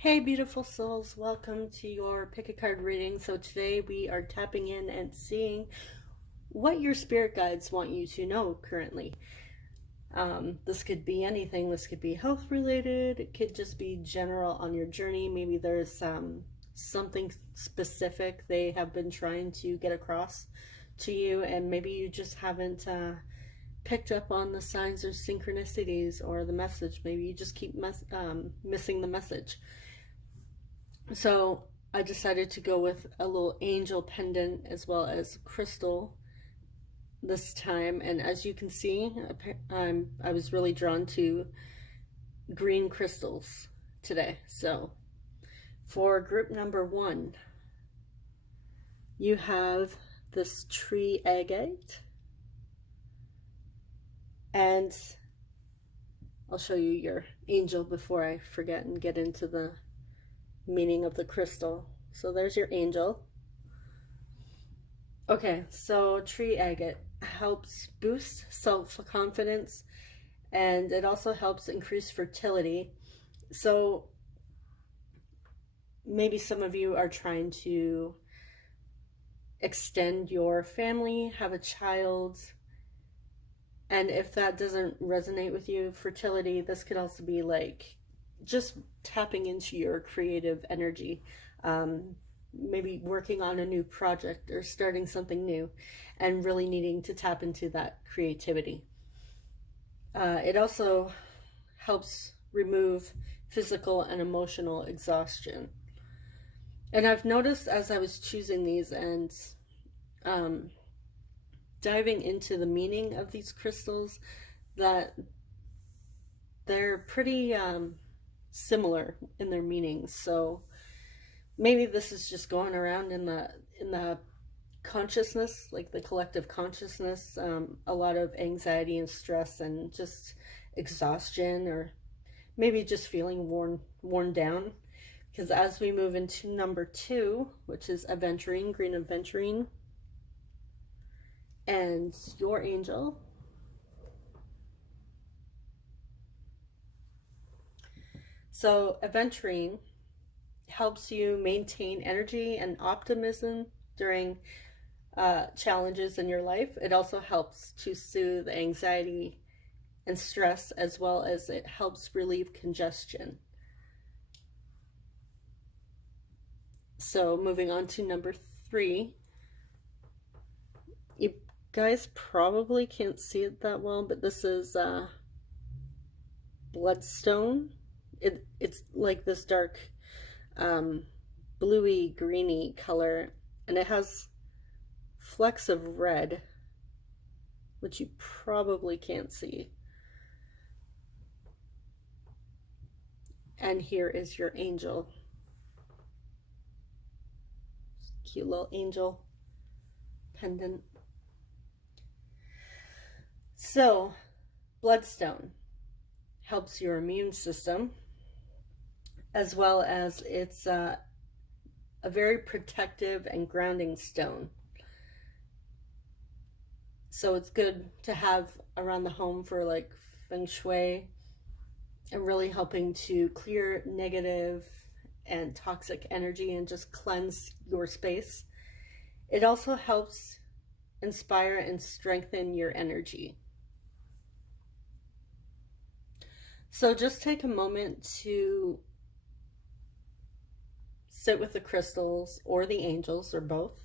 Hey, beautiful souls, welcome to your pick a card reading. So, today we are tapping in and seeing what your spirit guides want you to know currently. This could be anything, this could be health related, it could just be general on your journey. Maybe there's something specific they have been trying to get across to you, and maybe you just haven't picked up on the signs or synchronicities or the message. Maybe you just keep missing the message. So I decided to go with a little angel pendant as well as crystal this time. And as you can see, I was really drawn to green crystals today. So for group number 1, you have this tree agate. And I'll show you your angel before I forget and get into the meaning of the crystal. So there's your angel. Okay, so tree agate helps boost self-confidence, and it also helps increase fertility. So maybe some of you are trying to extend your family, have a child, and if that doesn't resonate with you, fertility, this could also be like just tapping into your creative energy, maybe working on a new project or starting something new and really needing to tap into that creativity. It also helps remove physical and emotional exhaustion. And I've noticed as I was choosing these and diving into the meaning of these crystals that they're pretty similar in their meanings. So maybe this is just going around in the consciousness, like the collective consciousness, a lot of anxiety and stress and just exhaustion, or maybe just feeling worn down. Because as we move into number 2, which is aventurine, green aventurine, and your angel, so aventurine helps you maintain energy and optimism during challenges in your life. It also helps to soothe anxiety and stress, as well as it helps relieve congestion. So moving on to number 3, you guys probably can't see it that well, but this is bloodstone. It's like this dark bluey greeny color, and it has flecks of red, which you probably can't see. And here is your angel. Cute little angel pendant. So bloodstone helps your immune system, as well as it's a very protective and grounding stone. So it's good to have around the home for like feng shui, and really helping to clear negative and toxic energy and just cleanse your space. It also helps inspire and strengthen your energy. So just take a moment to sit with the crystals or the angels or both,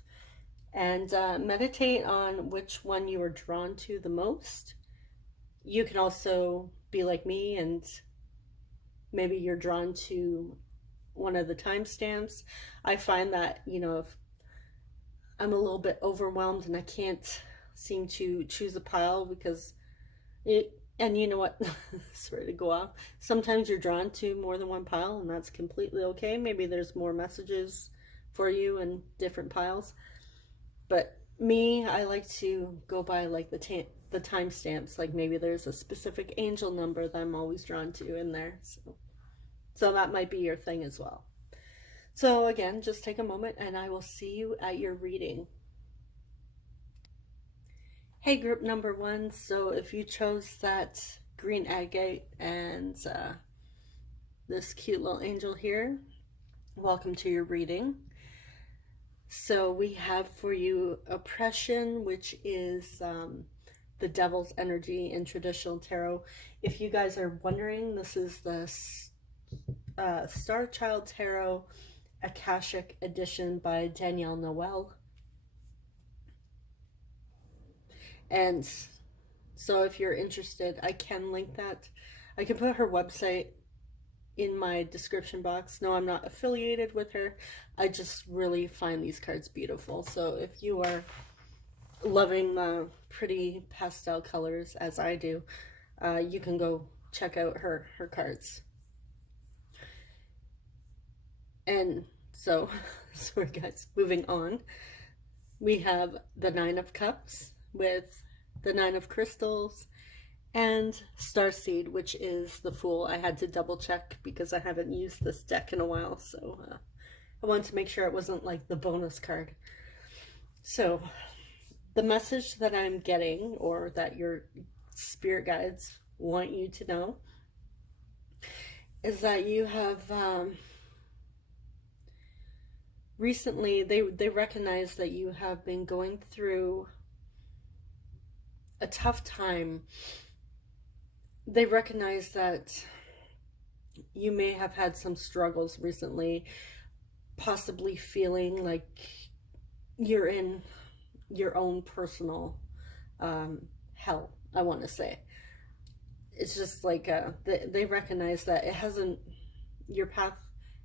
and meditate on which one you are drawn to the most. You can also be like me, and maybe you're drawn to one of the timestamps. I find that, if I'm a little bit overwhelmed and I can't seem to choose a pile, because and you know what, sorry to go off, sometimes you're drawn to more than one pile, and that's completely okay. Maybe there's more messages for you in different piles. But me, I like to go by like the timestamps. Like maybe there's a specific angel number that I'm always drawn to in there. So that might be your thing as well. So again, just take a moment and I will see you at your reading. Hey, group number 1. So if you chose that green agate and this cute little angel here. Welcome to your reading. So we have for you oppression, which is the devil's energy in traditional tarot. If you guys are wondering, this is the Star Child Tarot Akashic edition by Danielle Noel. And so if you're interested, I can link that. I can put her website in my description box. No, I'm not affiliated with her. I just really find these cards beautiful. So if you are loving the pretty pastel colors as I do, you can go check out her cards. And so, sorry guys, moving on. We have the Nine of Cups with the Nine of Crystals and Starseed, which is the Fool. I had to double check because I haven't used this deck in a while, so I wanted to make sure it wasn't like the bonus card. So the message that I'm getting, or that your spirit guides want you to know, is that you have recently, they recognize that you have been going through a tough time. They recognize that you may have had some struggles recently, possibly feeling like you're in your own personal hell, I want to say. It's just like they recognize that it hasn't, your path,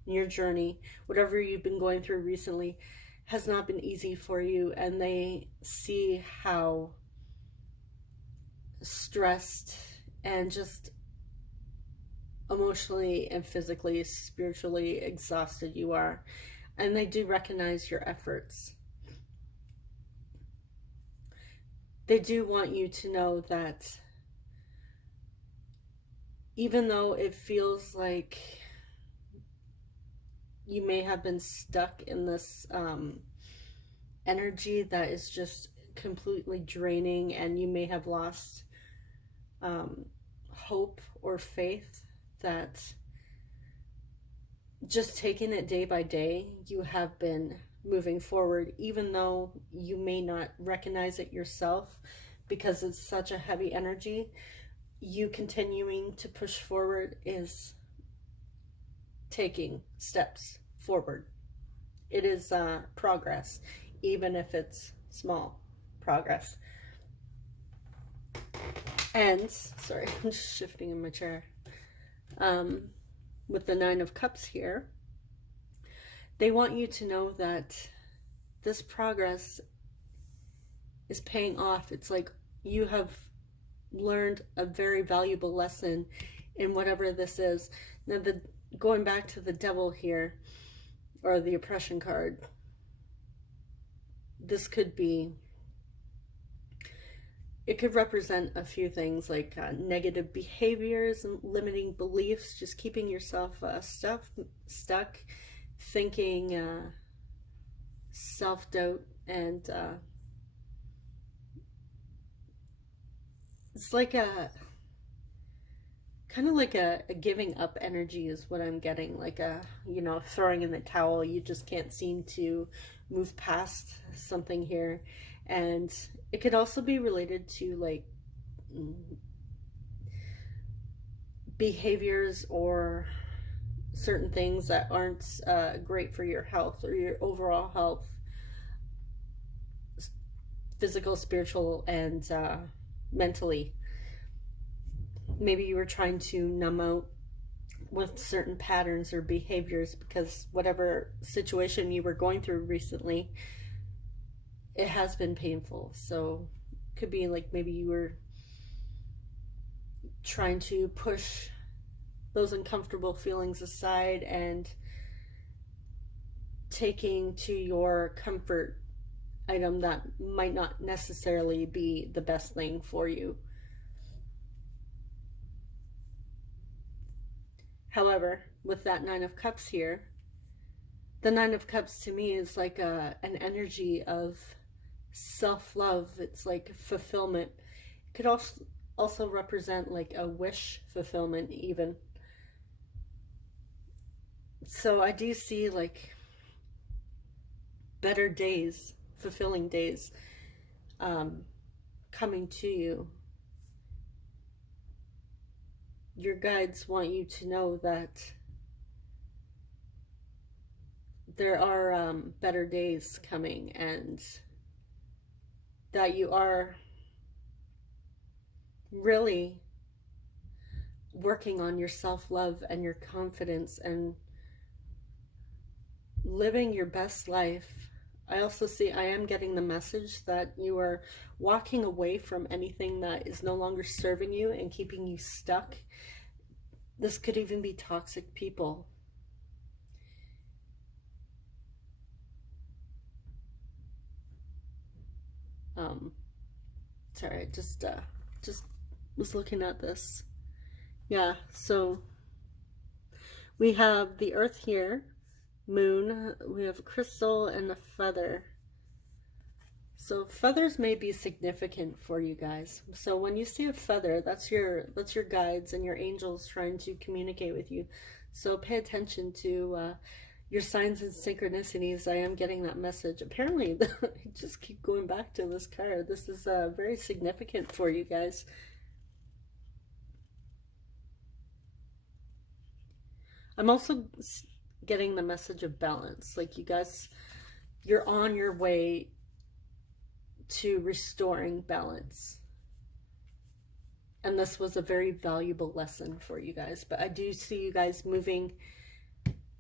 your journey, whatever you've been going through recently, has not been easy for you, and they see how stressed and just emotionally and physically, spiritually exhausted you are, and they do recognize your efforts. They do want you to know that even though it feels like you may have been stuck in this energy that is just completely draining, and you may have lost hope or faith, that just taking it day by day, you have been moving forward, even though you may not recognize it yourself because it's such a heavy energy. You continuing to push forward is taking steps forward. It is progress, even if it's small progress. And sorry, I'm just shifting in my chair. With the Nine of Cups here, they want you to know that this progress is paying off. It's like you have learned a very valuable lesson in whatever this is. Now, going back to the Devil here, or the oppression card, this could be, it could represent a few things like negative behaviors and limiting beliefs, just keeping yourself stuck, thinking, self-doubt, and it's like a kind of like a giving up energy is what I'm getting, like a, you know, throwing in the towel. You just can't seem to move past something here. And it could also be related to like behaviors or certain things that aren't great for your health or your overall health, physical, spiritual, and mentally. Maybe you were trying to numb out with certain patterns or behaviors because whatever situation you were going through recently, it has been painful. So it could be like maybe you were trying to push those uncomfortable feelings aside and taking to your comfort item that might not necessarily be the best thing for you. However, with that Nine of Cups here, the Nine of Cups to me is like an energy of self-love. It's like fulfillment. It could also represent like a wish fulfillment even. So I do see like better days, fulfilling days coming to you. Your guides want you to know that there are better days coming, and that you are really working on your self-love and your confidence and living your best life. I also see, I am getting the message that you are walking away from anything that is no longer serving you and keeping you stuck. This could even be toxic people. Sorry, I just was looking at this. Yeah, so we have the earth here, moon, we have a crystal and a feather. So feathers may be significant for you guys. So when you see a feather, that's your guides and your angels trying to communicate with you. So pay attention to your signs and synchronicities. I am getting that message. Apparently, I just keep going back to this card. This is very significant for you guys. I'm also getting the message of balance. Like you guys, you're on your way to restoring balance. And this was a very valuable lesson for you guys. But I do see you guys moving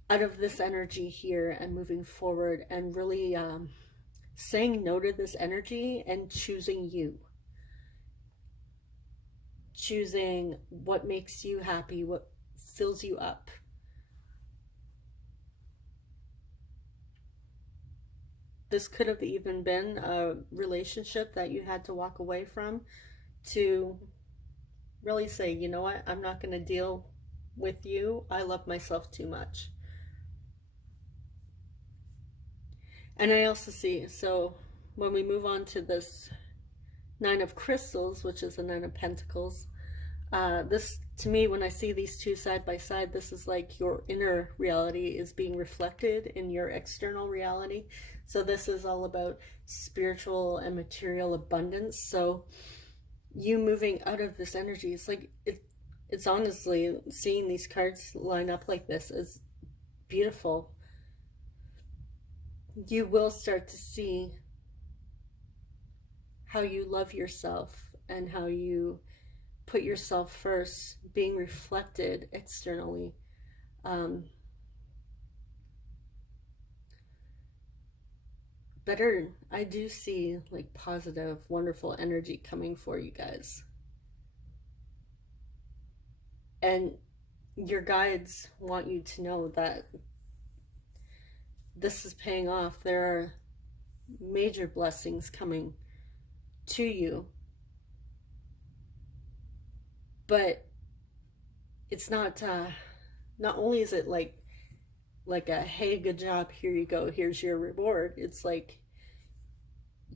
out of this energy here and moving forward and really saying no to this energy and choosing you. Choosing what makes you happy, what fills you up. This could have even been a relationship that you had to walk away from to really say, you know what, I'm not going to deal with you. I love myself too much. And I also see, so when we move on to this Nine of Crystals, which is the Nine of Pentacles, this, to me, when I see these two side by side, this is like your inner reality is being reflected in your external reality. So this is all about spiritual and material abundance. So you moving out of this energy, it's like, it's honestly, seeing these cards line up like this is beautiful. You will start to see how you love yourself and how you put yourself first, being reflected externally. Better, I do see like positive, wonderful energy coming for you guys. And your guides want you to know that this is paying off. There are major blessings coming to you. But it's not only is it like a, hey, good job, here you go, here's your reward. It's like,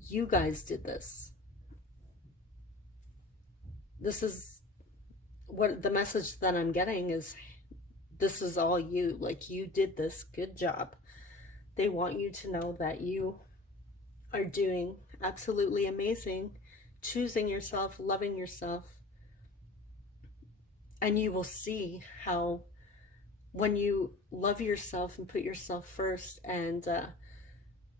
you guys did this. This is what the message that I'm getting is, this is all you. Like, you did this, good job. They want you to know that you are doing absolutely amazing, choosing yourself, loving yourself. And you will see how when you love yourself and put yourself first and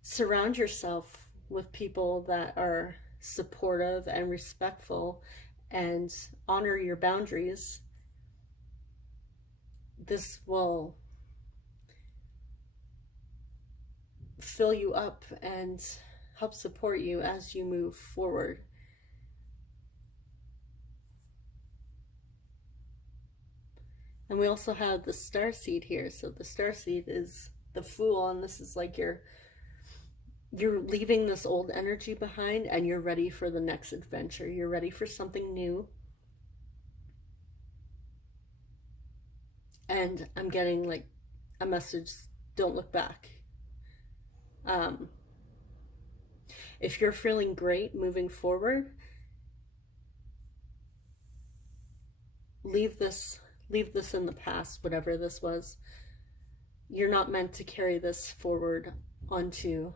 surround yourself with people that are supportive and respectful and honor your boundaries, this will fill you up and help support you as you move forward. And we also have the starseed here. So the starseed is the Fool, and this is like you're leaving this old energy behind and you're ready for the next adventure. You're ready for something new. And I'm getting like a message, don't look back. If you're feeling great moving forward, leave this in the past, whatever this was. you're not meant to carry this forward onto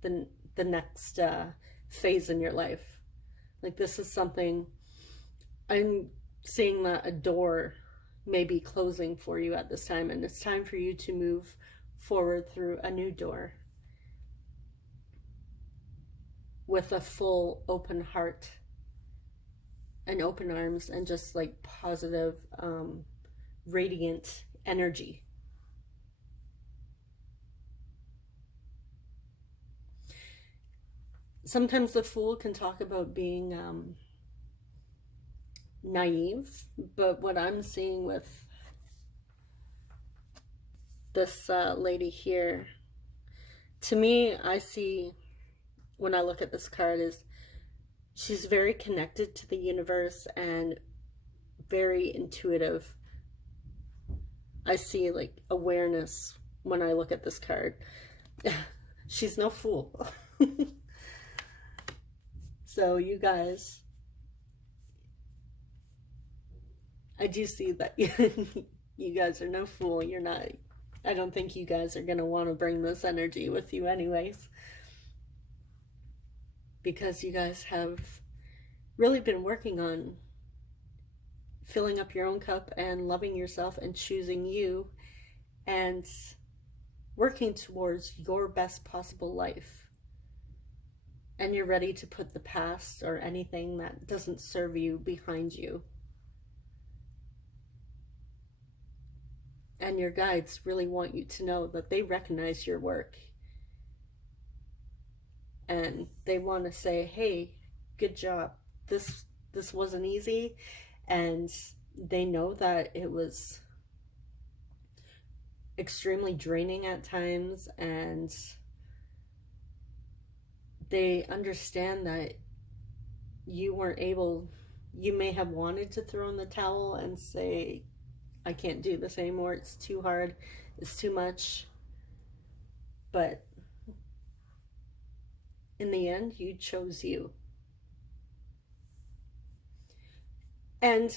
the next phase in your life. Like, this is something, I'm seeing that a door may be closing for you at this time, and it's time for you to move forward through a new door with a full open heart and open arms and just like positive, radiant energy. Sometimes the Fool can talk about being naive, but what I'm seeing with this lady here, to me, I see, when I look at this card, is she's very connected to the universe and very intuitive. I see like awareness when I look at this card. She's no fool. So you guys, I do see that you guys are no fool. You're not, I don't think you guys are going to want to bring this energy with you anyways, because you guys have really been working on filling up your own cup and loving yourself and choosing you and working towards your best possible life. And you're ready to put the past or anything that doesn't serve you behind you. And your guides really want you to know that they recognize your work. And they want to say, hey, good job. This wasn't easy. And they know that it was extremely draining at times, and they understand that you weren't able, you may have wanted to throw in the towel and say, I can't do this anymore, it's too hard, it's too much. But in the end, you chose you. And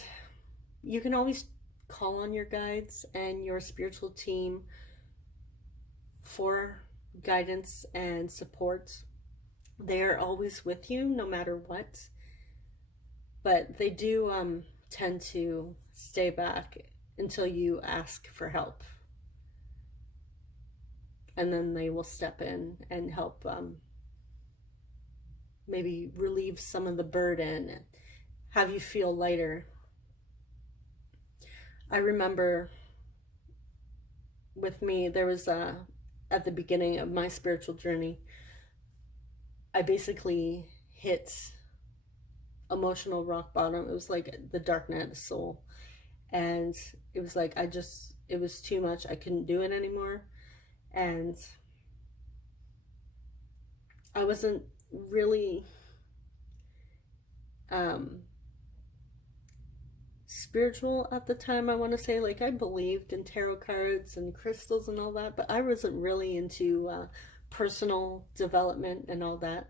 you can always call on your guides and your spiritual team for guidance and support. They are always with you no matter what, but they do tend to stay back until you ask for help, and then they will step in and help maybe relieve some of the burden, have you feel lighter. I remember with me, there was at the beginning of my spiritual journey, I basically hit emotional rock bottom. It was like the dark night of the soul. And it was like, it was too much. I couldn't do it anymore. And I wasn't really spiritual at the time, I want to say. Like, I believed in tarot cards and crystals and all that, but I wasn't really into personal development and all that.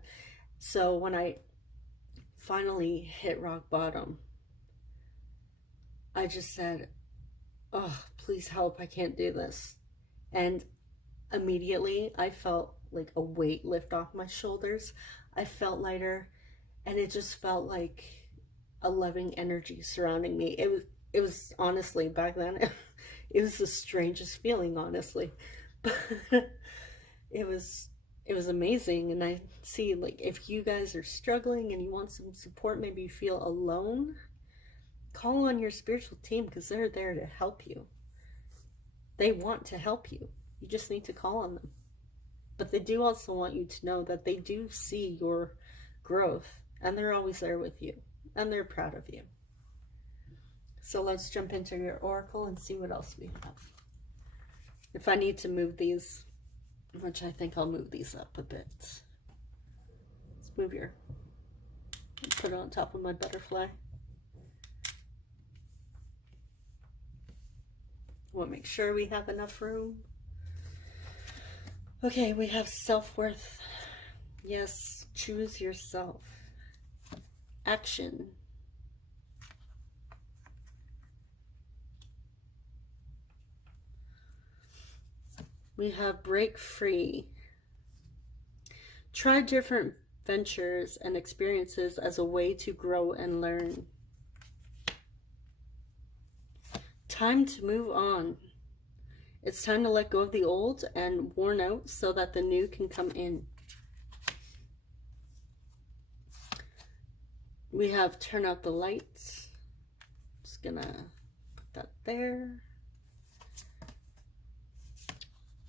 So when I finally hit rock bottom, I just said, oh, please help, I can't do this. And immediately I felt like a weight lift off my shoulders. I felt lighter, and it just felt like a loving energy surrounding me. It was honestly, back then, it was the strangest feeling, honestly. But it was amazing. And I see, like, if you guys are struggling and you want some support, maybe you feel alone, call on your spiritual team, because they're there to help you. They want to help you. You just need to call on them. But they do also want you to know that they do see your growth, and they're always there with you, and they're proud of you. So let's jump into your oracle and see what else we have. If I need to move these, which I think I'll move these up a bit. Let's move your, put it on top of my butterfly. We'll make sure we have enough room. Okay, we have self-worth. Yes, choose yourself. Action. We have break free. Try different ventures and experiences as a way to grow and learn. Time to move on. It's time to let go of the old and worn out so that the new can come in. We have turn out the lights. Just gonna put that there.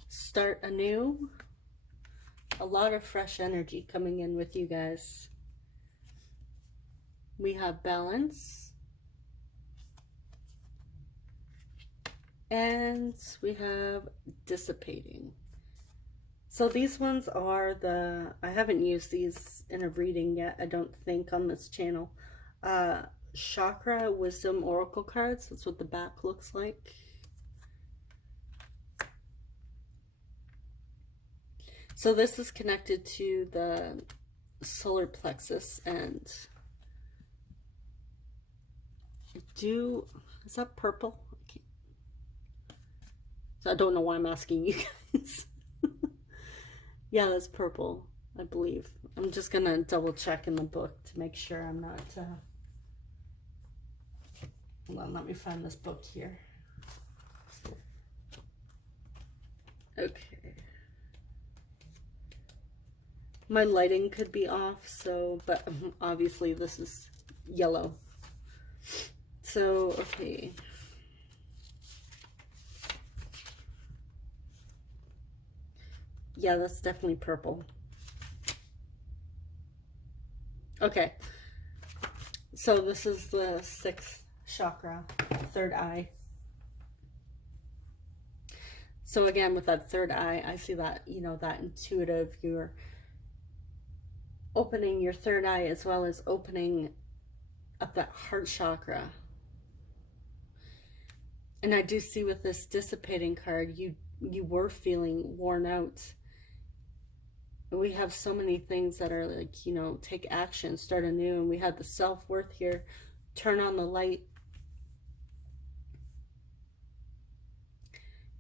Start anew. A lot of fresh energy coming in with you guys. We have balance. And we have dissipating. So these ones are I haven't used these in a reading yet, I don't think, on this channel. Chakra Wisdom Oracle cards. That's what the back looks like. So this is connected to the solar plexus, and is that purple? I don't know why I'm asking you guys. Yeah, that's purple, I believe. I'm just gonna double check in the book to make sure I'm not hold on, let me find this book here. Okay. My lighting could be off, so, but obviously this is yellow. So, okay. Yeah, that's definitely purple. Okay. So this is the 6th chakra, third eye. So again, with that third eye, I see that, you know, that intuitive, you're opening your third eye as well as opening up that heart chakra. And I do see with this dissipating card, you were feeling worn out. We have so many things that are like, you know, take action, start anew. And we had the self-worth here, turn on the light,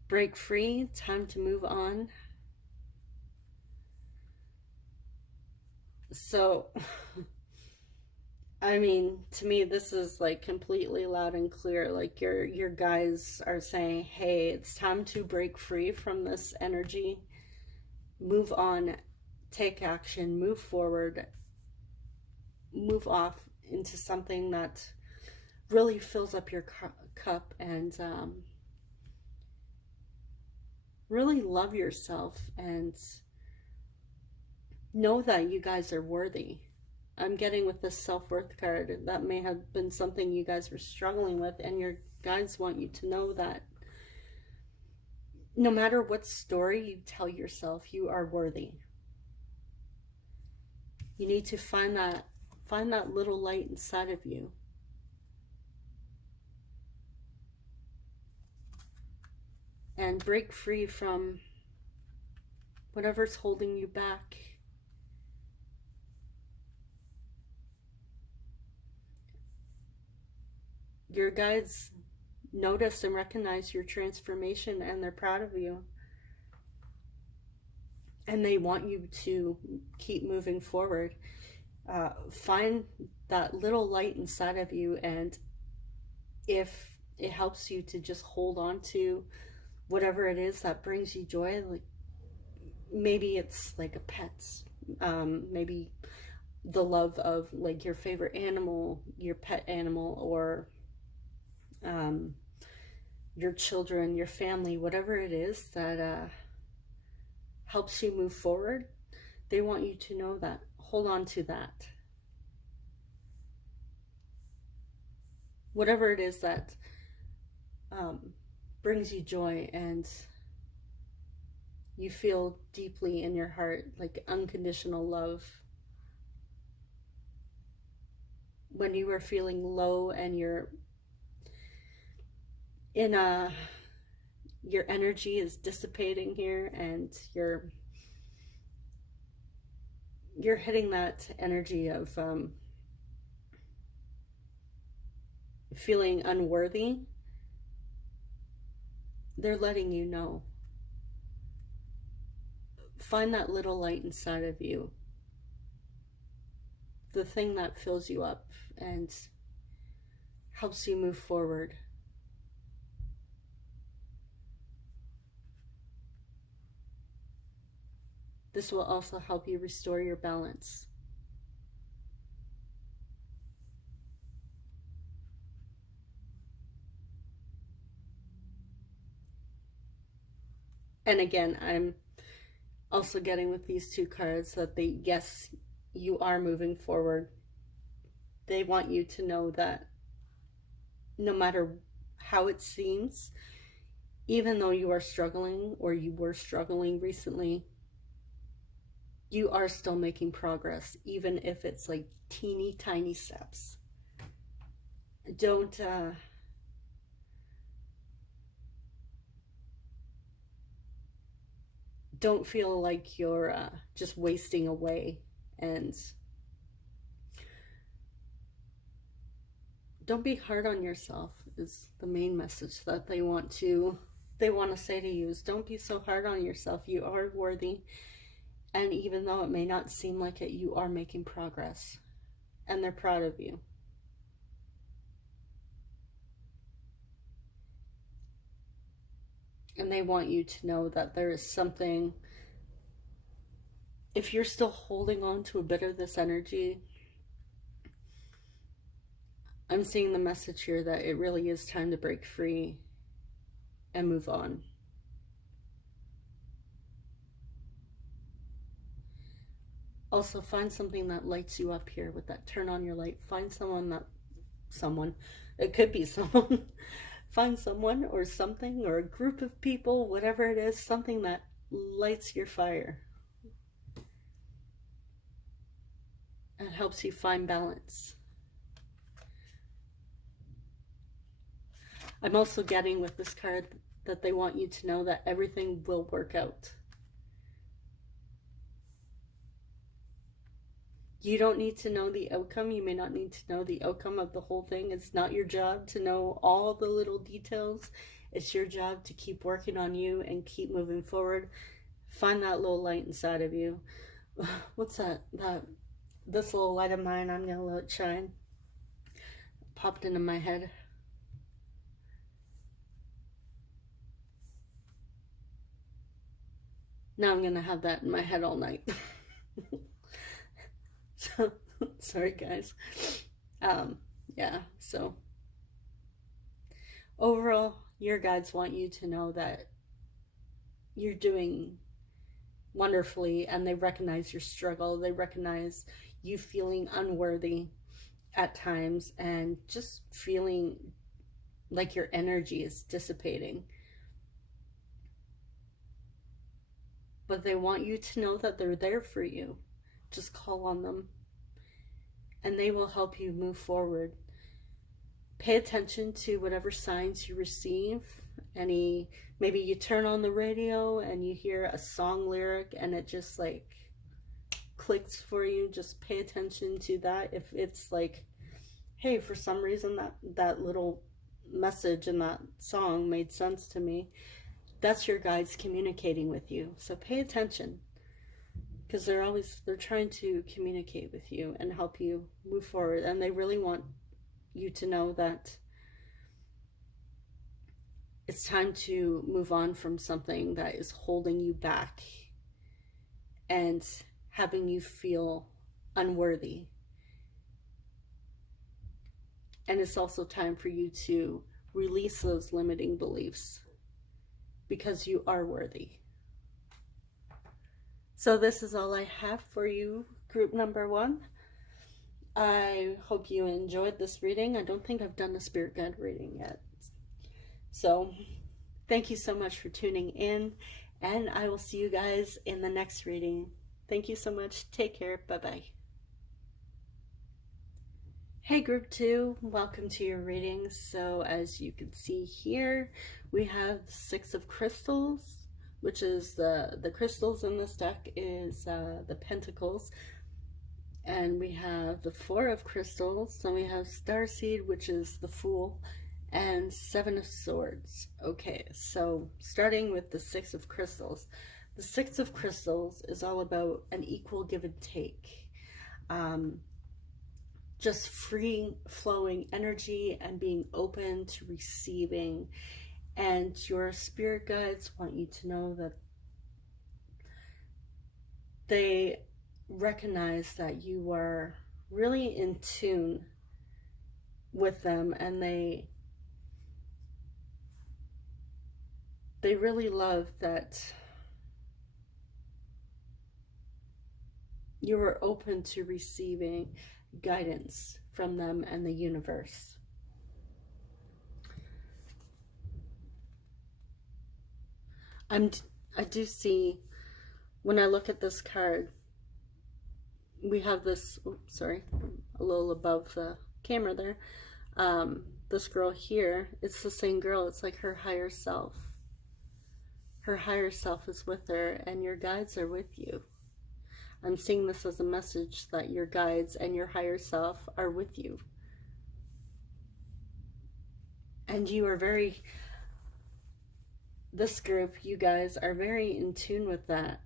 break free, time to move on. So, I mean, to me, this is like completely loud and clear. Like your guides are saying, hey, it's time to break free from this energy, move on, take action, move forward, move off into something that really fills up your cup, and really love yourself and know that you guys are worthy. I'm getting with this self-worth card, that may have been something you guys were struggling with, and your guides want you to know that no matter what story you tell yourself, you are worthy. You need to find that little light inside of you. And break free from whatever's holding you back. Your guides notice and recognize your transformation, and they're proud of you. And they want you to keep moving forward. Find that little light inside of you, and if it helps you to just hold on to whatever it is that brings you joy, like maybe it's like a pet, maybe the love of like your favorite animal, your pet animal, or your children, your family, whatever it is that helps you move forward. They want you to know that. Hold on to that. Whatever it is that brings you joy and you feel deeply in your heart, like unconditional love. When you are feeling low and you're in your energy is dissipating here, and you're hitting that energy of feeling unworthy, they're letting you know find that little light inside of you, the thing that fills you up and helps you move forward. This will also help you restore your balance. And again, I'm also getting with these two cards that yes, you are moving forward. They want you to know that no matter how it seems, even though you are struggling or you were struggling recently, you are still making progress, even if it's like teeny tiny steps. Don't feel like you're just wasting away, and don't be hard on yourself is the main message that they want to say to you. Is don't be so hard on yourself. You are worthy, and even though it may not seem like it, you are making progress, and they're proud of you. And they want you to know that there is something, if you're still holding on to a bit of this energy, I'm seeing the message here that it really is time to break free and move on. Also, find something that lights you up here with that turn on your light. Find someone, it could be someone, find someone or something or a group of people, whatever it is, something that lights your fire and helps you find balance. I'm also getting with this card that they want you to know that everything will work out. You don't need to know the outcome. You may not need to know the outcome of the whole thing. It's not your job to know all the little details. It's your job to keep working on you and keep moving forward. Find that little light inside of you. What's that? This little light of mine, I'm going to let it shine. Popped into my head. Now I'm going to have that in my head all night. So, sorry guys. Yeah, so overall, your guides want you to know that you're doing wonderfully, and they recognize your struggle. They recognize you feeling unworthy at times and just feeling like your energy is dissipating. But they want you to know that they're there for you. Just call on them, and they will help you move forward. Pay attention to whatever signs you receive. Maybe you turn on the radio and you hear a song lyric and it just like clicks for you. Just pay attention to that. If it's like, hey, for some reason that little message in that song made sense to me, that's your guides communicating with you. So pay attention, because they're trying to communicate with you and help you move forward. And they really want you to know that it's time to move on from something that is holding you back and having you feel unworthy. And it's also time for you to release those limiting beliefs, because you are worthy. So this is all I have for you, group number 1. I hope you enjoyed this reading. I don't think I've done a spirit guide reading yet. So thank you so much for tuning in, and I will see you guys in the next reading. Thank you so much. Take care. Bye-bye. Hey group 2, welcome to your reading. So as you can see here, we have the 6 of crystals, which is the crystals in this deck is the pentacles. And we have the 4 of crystals. Then we have starseed, which is the fool, and 7 of swords. Okay, so starting with the 6 of crystals. The Six of Crystals is all about an equal give and take. Just free flowing energy and being open to receiving. And your spirit guides want you to know that they recognize that you are really in tune with them, and they really love that you are open to receiving guidance from them and the universe. I do see, when I look at this card, we have this, oops, sorry, a little above the camera there. This girl here, it's the same girl. It's like her higher self. Her higher self is with her, and your guides are with you. I'm seeing this as a message that your guides and your higher self are with you. And you are very, this group, you guys are very in tune with that.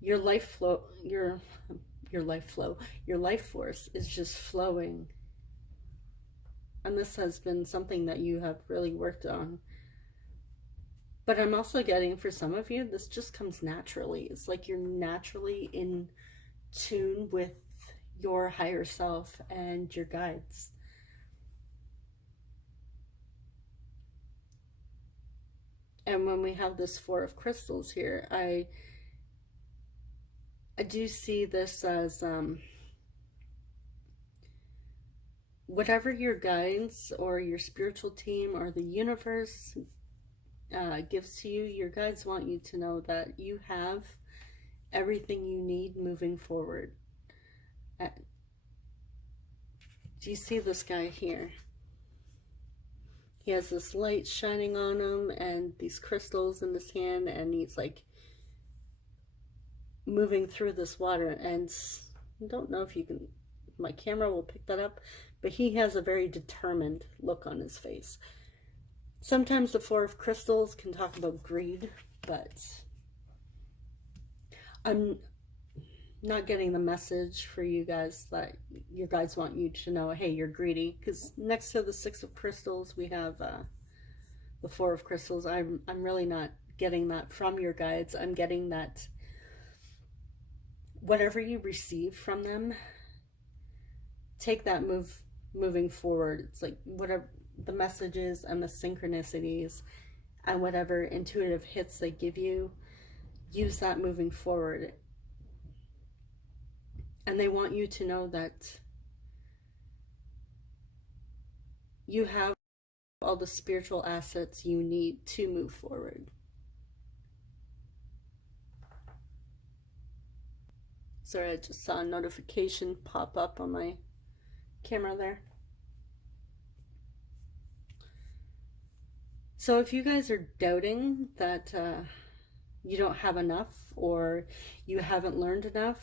Your life flow, your life force is just flowing. And this has been something that you have really worked on. But I'm also getting, for some of you, this just comes naturally. It's like you're naturally in tune with your higher self and your guides. And when we have this Four of Crystals here, I do see this as whatever your guides or your spiritual team or the universe gives to you, your guides want you to know that you have everything you need moving forward. Do you see this guy here? He has this light shining on him and these crystals in his hand, and he's like moving through this water. And I don't know if you can, my camera will pick that up, but he has a very determined look on his face. Sometimes the Four of Crystals can talk about greed, but I'm not getting the message for you guys that your guides want you to know, hey, you're greedy. Because next to the Six of Crystals, we have the Four of Crystals. I'm really not getting that from your guides. I'm getting that whatever you receive from them, take that moving forward. It's like whatever the messages and the synchronicities and whatever intuitive hits they give you, use that moving forward. And they want you to know that you have all the spiritual assets you need to move forward. Sorry, I just saw a notification pop up on my camera there. So if you guys are doubting that you don't have enough, or you haven't learned enough,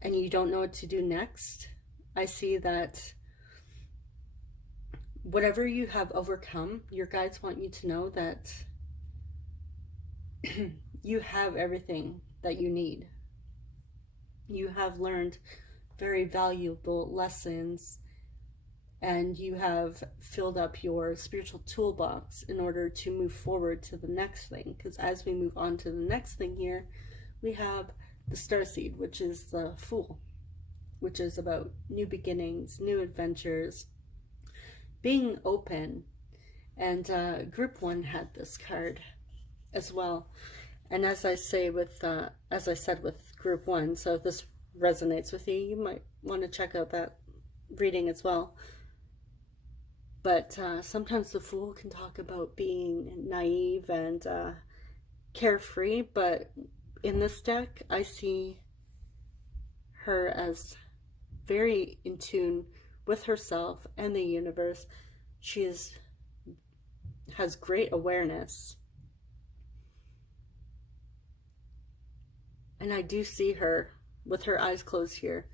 and you don't know what to do next, I see that whatever you have overcome, your guides want you to know that you have everything that you need. You have learned very valuable lessons, and you have filled up your spiritual toolbox in order to move forward to the next thing. Because as we move on to the next thing here, we have the Starseed, which is the Fool, which is about new beginnings, new adventures, being open. And group 1 had this card as well. And as I said with group 1, so if this resonates with you, you might want to check out that reading as well. But sometimes the Fool can talk about being naive and carefree, but in this deck, I see her as very in tune with herself and the universe. She has great awareness. And I do see her with her eyes closed here.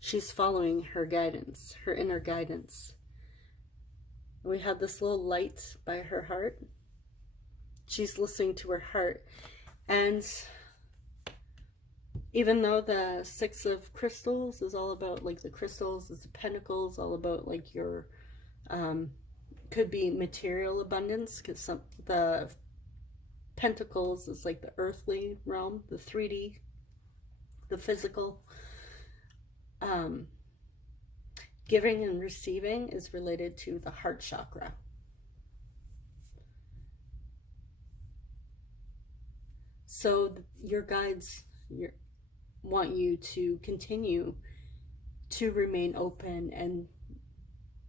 She's following her guidance, her inner guidance. We have this little light by her heart, she's listening to her heart. And even though the Six of Crystals is all about like the crystals, is the pentacles, all about like your could be material abundance, because the pentacles is like the earthly realm, the 3D, the physical. Giving and receiving is related to the heart chakra. So your guides want you to continue to remain open and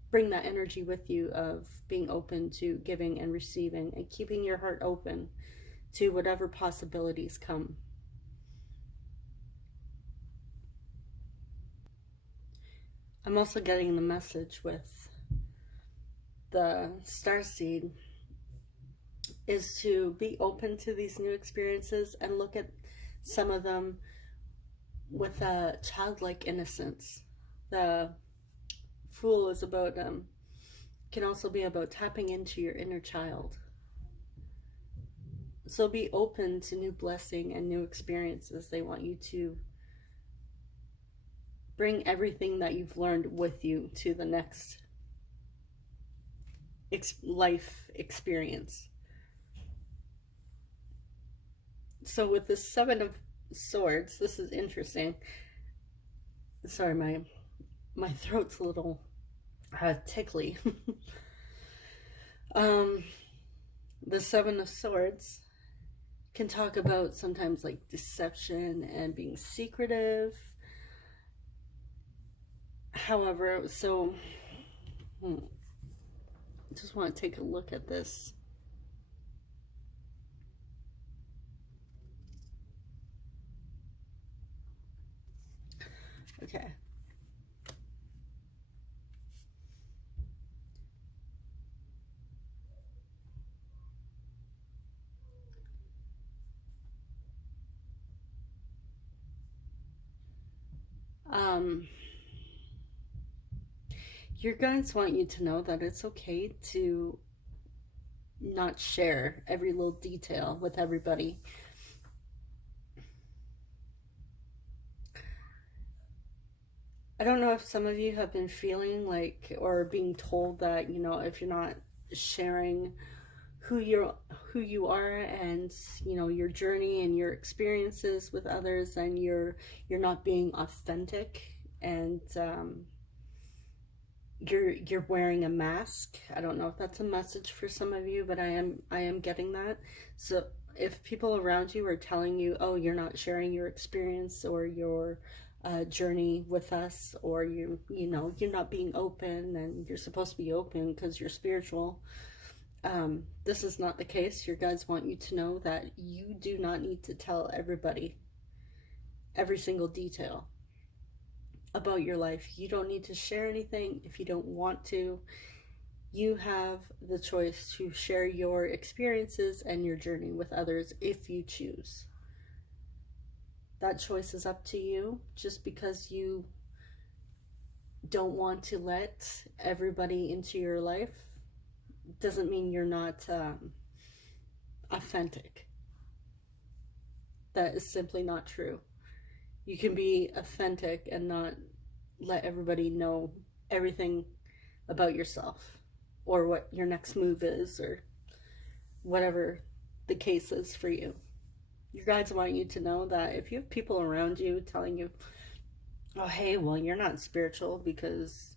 bring that energy with you of being open to giving and receiving, and keeping your heart open to whatever possibilities come. I'm also getting the message with the starseed is to be open to these new experiences and look at some of them with a childlike innocence. The Fool is about can also be about tapping into your inner child. So be open to new blessing and new experiences. They want you to bring everything that you've learned with you to the next life experience. So with the Seven of Swords, this is interesting. Sorry, my throat's a little tickly. The Seven of Swords can talk about sometimes like deception and being secretive. However, so just want to take a look at this. Okay. Your guides want you to know that it's okay to not share every little detail with everybody. I don't know if some of you have been feeling like, or being told that, you know, if you're not sharing who you are and, you know, your journey and your experiences with others, then you're not being authentic, and you're wearing a mask. I don't know if that's a message for some of you, but I am getting that. So if people around you are telling you, oh, you're not sharing your experience or your journey with us, or you know, you're not being open, and you're supposed to be open because you're spiritual, this is not the case. Your guides want you to know that you do not need to tell everybody every single detail about your life. You don't need to share anything if you don't want to. You have the choice to share your experiences and your journey with others if you choose. That choice is up to you. Just because you don't want to let everybody into your life doesn't mean you're not authentic. That is simply not true. You can be authentic and not let everybody know everything about yourself, or what your next move is, or whatever the case is for you. Your guides want you to know that if you have people around you telling you, oh, hey, well, you're not spiritual because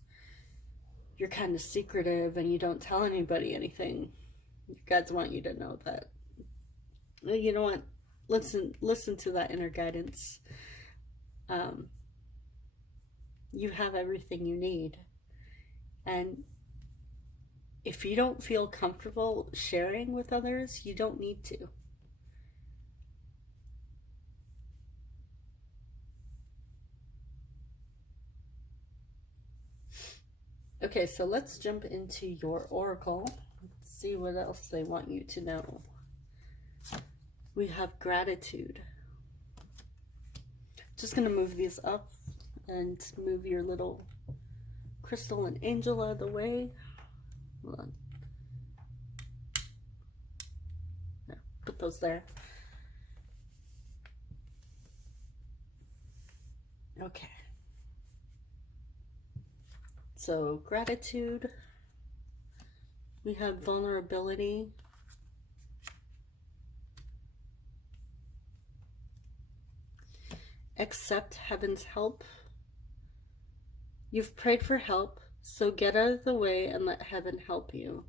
you're kind of secretive and you don't tell anybody anything, your guides want you to know that, you know what, listen to that inner guidance. You have everything you need, and if you don't feel comfortable sharing with others, you don't need to. Okay, so let's jump into your oracle. Let's see what else they want you to know. We have gratitude. Just going to move these up and move your little crystal and angel out of the way. Hold on. There. put those there. Okay. So gratitude. We have vulnerability. Accept heaven's help. You've prayed for help, so get out of the way and let heaven help you.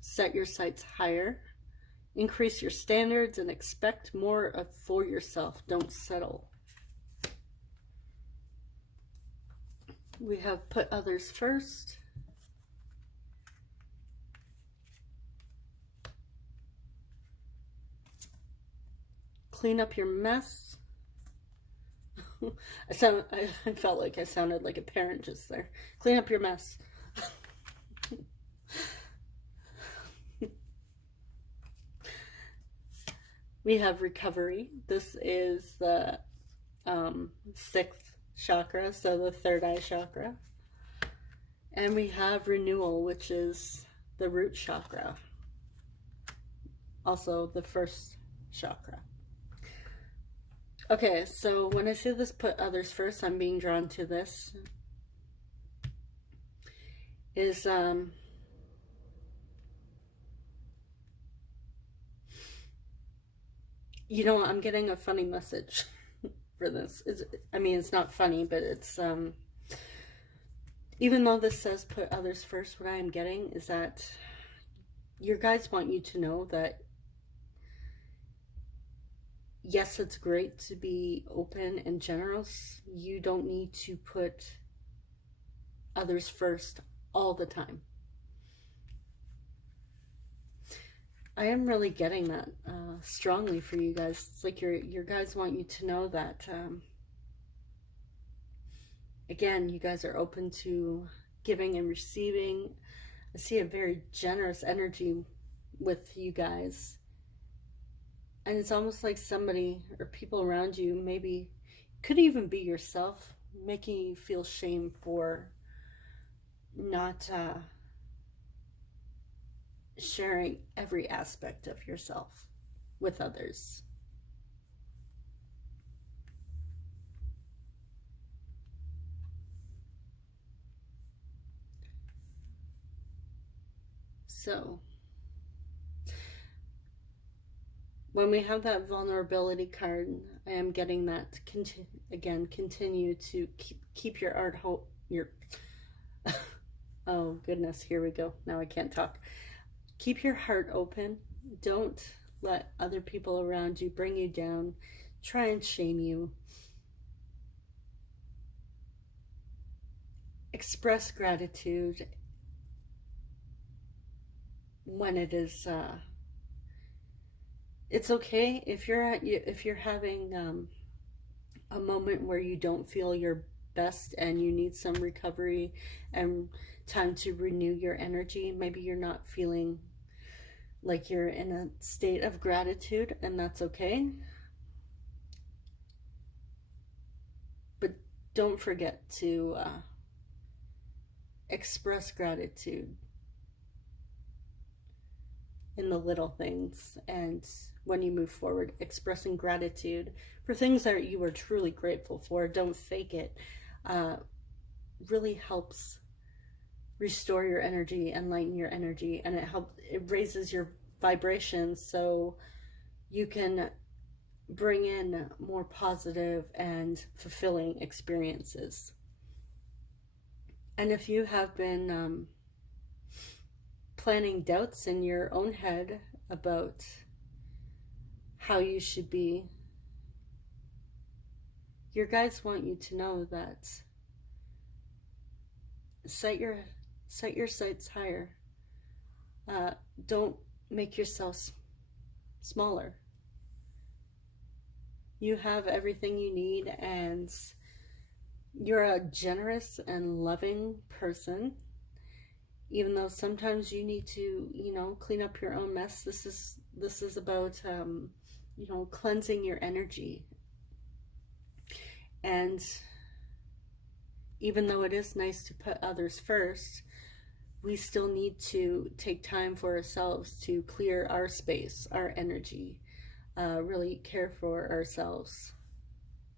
Set your sights higher. Increase your standards and expect more for yourself. Don't settle. We have put others first. Clean up your mess. I felt like I sounded like a parent just there. Clean up your mess. We have recovery. This is the 6th chakra, so the third eye chakra. And we have renewal, which is the root chakra. Also the first chakra. Okay, so when I say this, put others first, I'm being drawn to this. Is you know, I'm getting a funny message for this. It's not funny, but it's even though this says put others first, what I am getting is that your guides want you to know that yes, it's great to be open and generous. You don't need to put others first all the time. I am really getting that strongly for you guys. It's like your guides want you to know that, again, you guys are open to giving and receiving. I see a very generous energy with you guys. And it's almost like somebody or people around you, maybe could even be yourself, making you feel shame for not sharing every aspect of yourself with others. So when we have that vulnerability card, I am getting that continue to keep your oh goodness, here we go. Now I can't talk. Keep your heart open. Don't let other people around you bring you down, try and shame you. Express gratitude when it is it's okay if you're having a moment where you don't feel your best and you need some recovery and time to renew your energy. Maybe you're not feeling like you're in a state of gratitude, and that's okay. But don't forget to express gratitude in the little things, and when you move forward, expressing gratitude for things that you are truly grateful for. Don't fake it. Really helps restore your energy and lighten your energy, and it raises your vibrations so you can bring in more positive and fulfilling experiences. And if you have been planning doubts in your own head about how you should be, your guides want you to know that set your sights higher. Don't make yourself smaller. You have everything you need, and you're a generous and loving person. Even though sometimes you need to, clean up your own mess. This is about, cleansing your energy. And even though it is nice to put others first, we still need to take time for ourselves to clear our space, our energy, really care for ourselves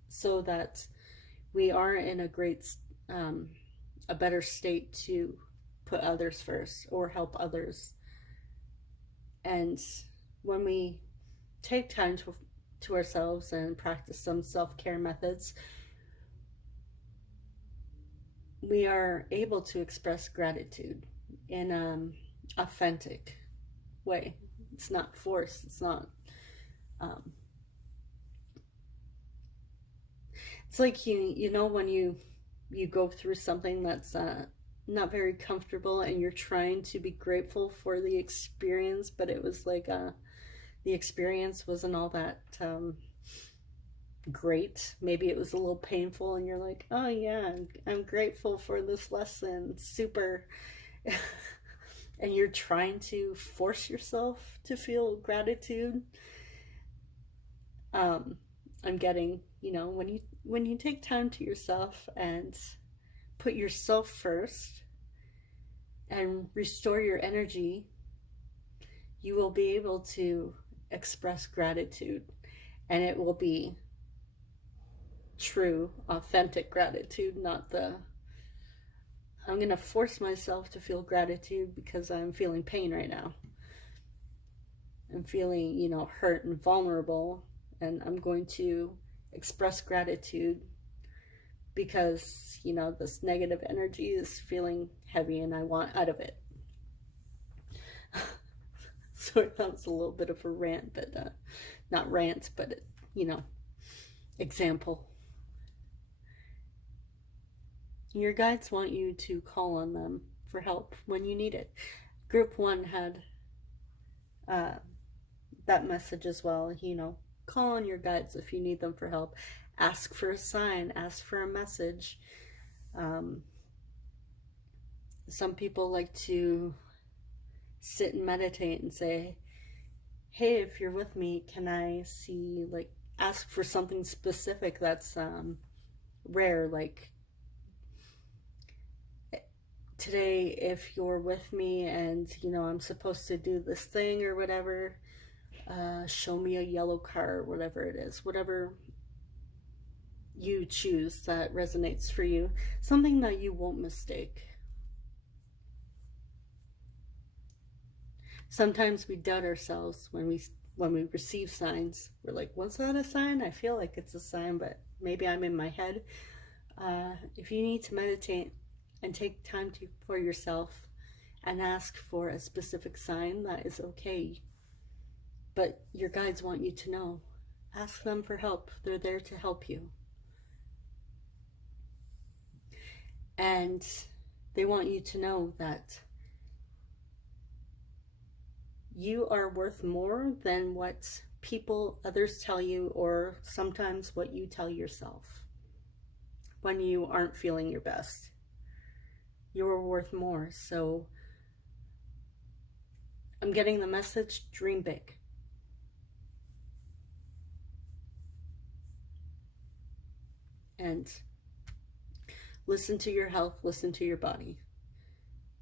so that we are in a better state to put others first or help others. And when we take time to ourselves and practice some self-care methods, we are able to express gratitude in an authentic way. It's not forced. It's not. It's like you know when you go through something that's not very comfortable, and you're trying to be grateful for the experience, but it was like the experience wasn't all that great. Maybe it was a little painful, and you're like, oh yeah, I'm grateful for this lesson, super. And you're trying to force yourself to feel gratitude. I'm getting, when you take time to yourself and put yourself first and restore your energy, you will be able to express gratitude, and it will be true, authentic gratitude, not the I'm going to force myself to feel gratitude because I'm feeling pain right now. I'm feeling, hurt and vulnerable, and I'm going to express gratitude because, this negative energy is feeling heavy and I want out of it. So that was a little bit of a rant, but not rant, but, example. Your guides want you to call on them for help when you need it. Group 1 had that message as well. Call on your guides if you need them for help. Ask for a sign. Ask for a message. Some people like to sit and meditate and say, hey, if you're with me, can I see, ask for something specific that's rare, like, today, if you're with me and, I'm supposed to do this thing or whatever, show me a yellow car, whatever it is, whatever you choose that resonates for you, something that you won't mistake. Sometimes we doubt ourselves when we receive signs. We're like, was that a sign? I feel like it's a sign, but maybe I'm in my head. If you need to meditate and take time for yourself and ask for a specific sign, that is okay. But your guides want you to know. Ask them for help. They're there to help you. And they want you to know that you are worth more than what others tell you, or sometimes what you tell yourself when you aren't feeling your best. You're worth more. So I'm getting the message, dream big. And listen to your health, listen to your body.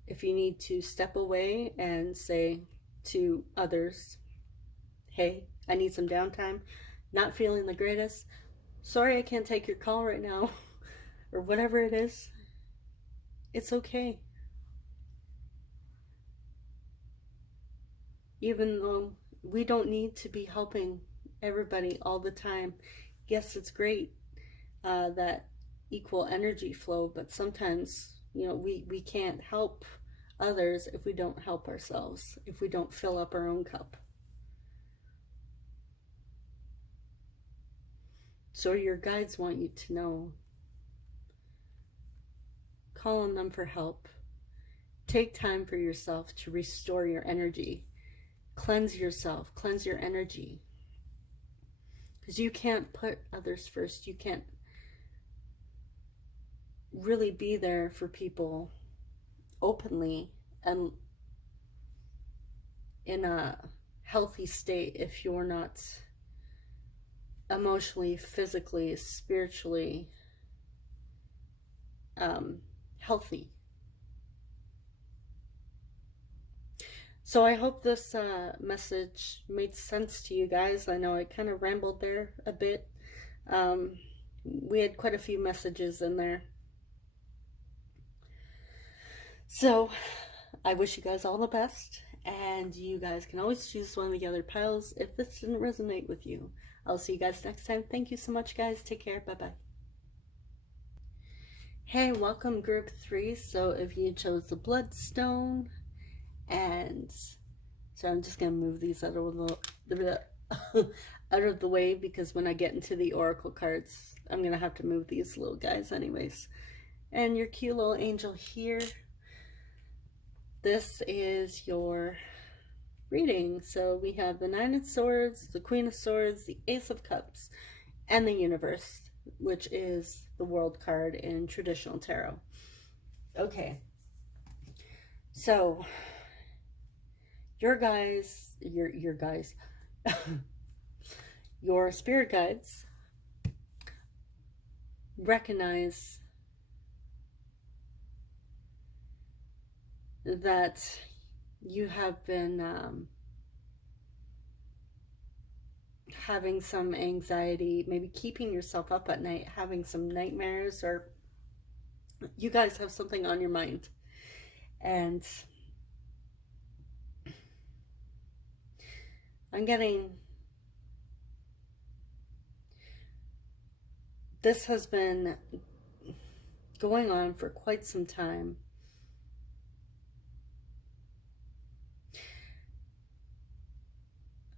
If you need to step away and say to others, hey, I need some downtime, not feeling the greatest, sorry I can't take your call right now, or whatever it is, it's okay. Even though we don't need to be helping everybody all the time. Yes, it's great that equal energy flow, but sometimes, we can't help others if we don't help ourselves, if we don't fill up our own cup. So your guides want you to know. Call on them for help. Take time for yourself to restore your energy. Cleanse yourself, cleanse your energy. Because you can't put others first. You can't really be there for people openly and in a healthy state if you're not emotionally, physically, spiritually healthy. So I hope this message made sense to you guys. I know I kind of rambled there a bit. We had quite a few messages in there. So I wish you guys all the best, and you guys can always choose one of the other piles if this didn't resonate with you. I'll see you guys next time. Thank you so much, guys. Take care. Bye-bye. Hey, welcome group 3. So if you chose the bloodstone, and so I'm just gonna move these out of the out of the way, because when I get into the oracle cards, I'm gonna have to move these little guys anyways. And your cute little angel here. This is your reading. So we have the Nine of Swords, the Queen of Swords, the Ace of Cups, and the Universe, which is the World card in traditional tarot. Okay. So your guys, your spirit guides recognize that you have been having some anxiety, maybe keeping yourself up at night, having some nightmares, or you guys have something on your mind. And I'm getting, this has been going on for quite some time.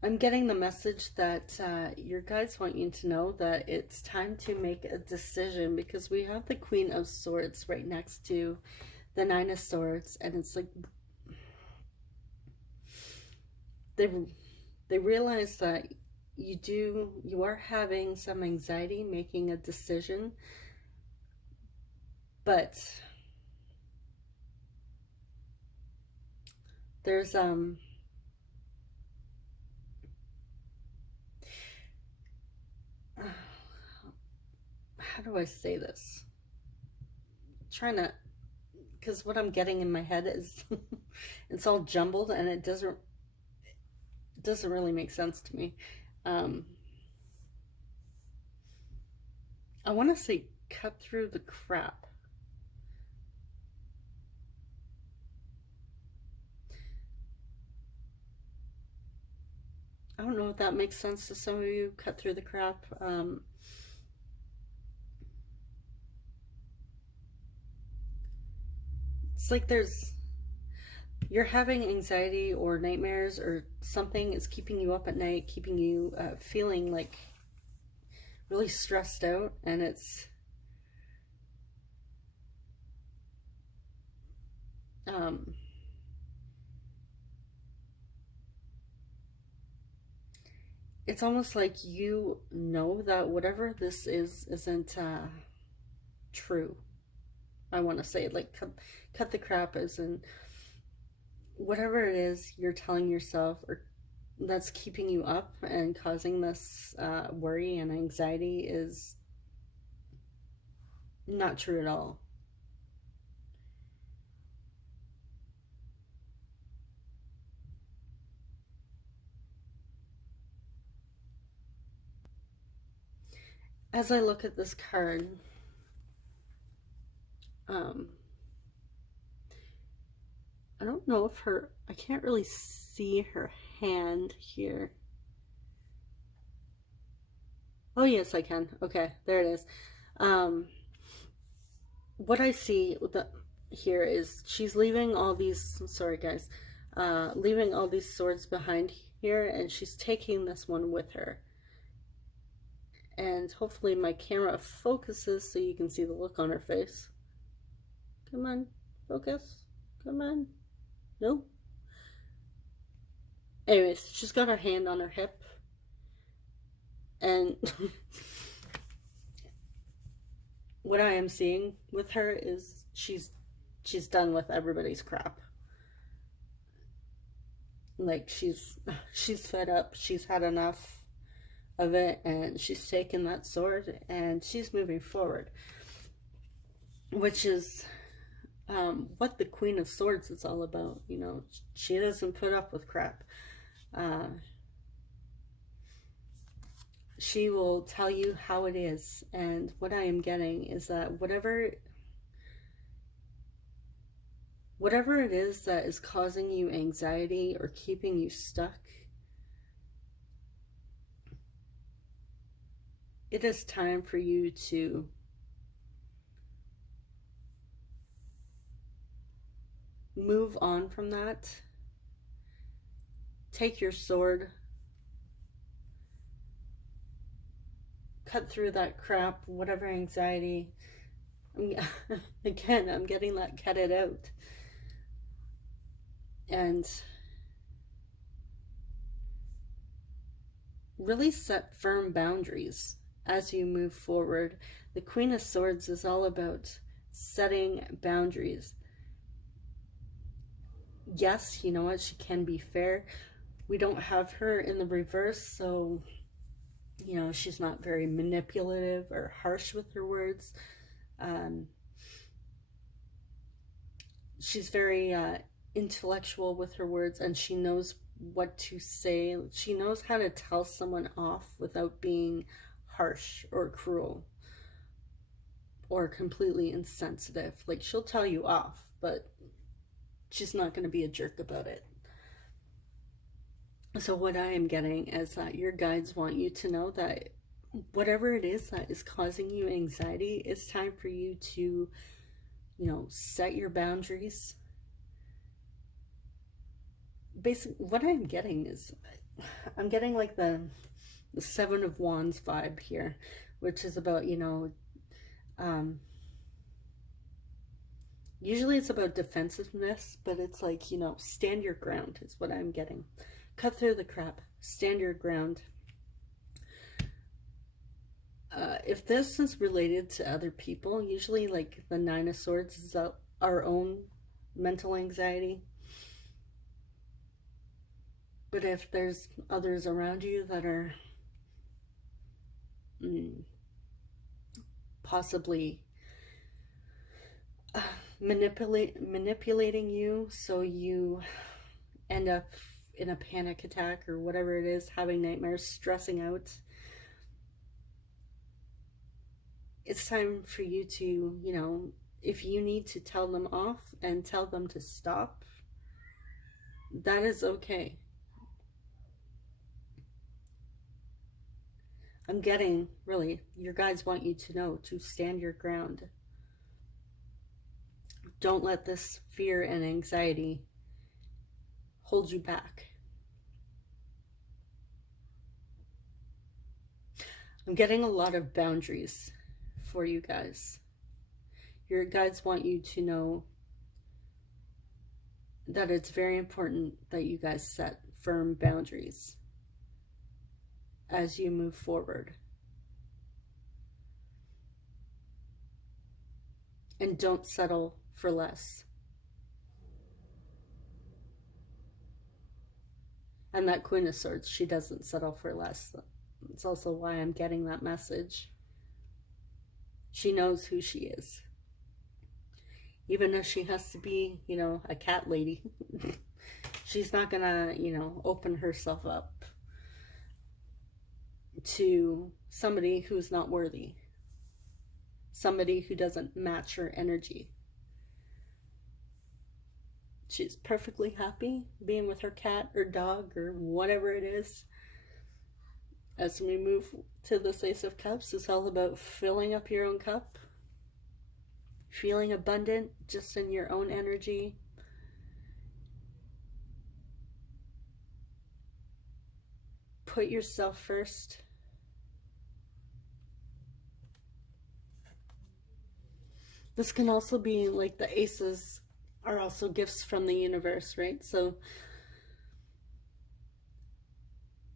I'm getting the message that your guides want you to know that it's time to make a decision, because we have the Queen of Swords right next to the Nine of Swords, and it's like they realize that you are having some anxiety making a decision, but there's how do I say this? I'm trying to, because what I'm getting in my head is it's all jumbled and it doesn't really make sense to me. I want to say cut through the crap. I don't know if that makes sense to some of you. Cut through the crap. It's like you're having anxiety or nightmares, or something is keeping you up at night, keeping you feeling like really stressed out, and it's almost like you know that whatever this isn't true. I want to say, like, cut the crap, as in whatever it is you're telling yourself, or that's keeping you up and causing this worry and anxiety, is not true at all. As I look at this card, I don't know if I can't really see her hand here. Oh yes, I can. Okay, there it is. What I see here is she's leaving all these, sorry guys, leaving all these swords behind here, and she's taking this one with her. And hopefully my camera focuses so you can see the look on her face. Come on, focus. Come on. No. Anyways, she's got her hand on her hip. And what I am seeing with her is she's done with everybody's crap. Like, she's fed up. She's had enough of it, and she's taken that sword and she's moving forward, which is what the Queen of Swords is all about. You know, she doesn't put up with crap. She will tell you how it is. And what I am getting is that whatever it is that is causing you anxiety or keeping you stuck, it is time for you to move on from that. Take your sword, cut through that crap, whatever anxiety. Again, I'm getting that, cut it out. And really set firm boundaries as you move forward. The Queen of Swords is all about setting boundaries. Yes, you know what, she can be fair. We don't have her in the reverse, so, you know, she's not very manipulative or harsh with her words. She's very intellectual with her words, and she knows what to say. She knows how to tell someone off without being harsh or cruel or completely insensitive. Like, she'll tell you off, but she's not going to be a jerk about it. So what I am getting is that your guides want you to know that whatever it is that is causing you anxiety, it's time for you to, you know, set your boundaries. Basically, what I'm getting is, I'm getting like the Seven of Wands vibe here, which is about, you know, usually it's about defensiveness, but it's like, you know, stand your ground is what I'm getting. Cut through the crap, stand your ground. If this is related to other people, usually like the Nine of Swords is our own mental anxiety. But if there's others around you that are possibly manipulating you, so you end up in a panic attack or whatever it is, having nightmares, stressing out, it's time for you to, you know, if you need to tell them off and tell them to stop, that is okay. I'm getting, really, your guides want you to know to stand your ground. Don't let this fear and anxiety hold you back. I'm getting a lot of boundaries for you guys. Your guides want you to know that it's very important that you guys set firm boundaries as you move forward. And don't settle for less. And that Queen of Swords, she doesn't settle for less. It's also why I'm getting that message. She knows who she is. Even if she has to be, you know, a cat lady, she's not gonna, you know, open herself up to somebody who's not worthy, somebody who doesn't match her energy. She's perfectly happy being with her cat or dog or whatever it is. As we move to the Ace of Cups, it's all about filling up your own cup, feeling abundant just in your own energy. Put yourself first. This can also be like the aces are also gifts from the universe, right? So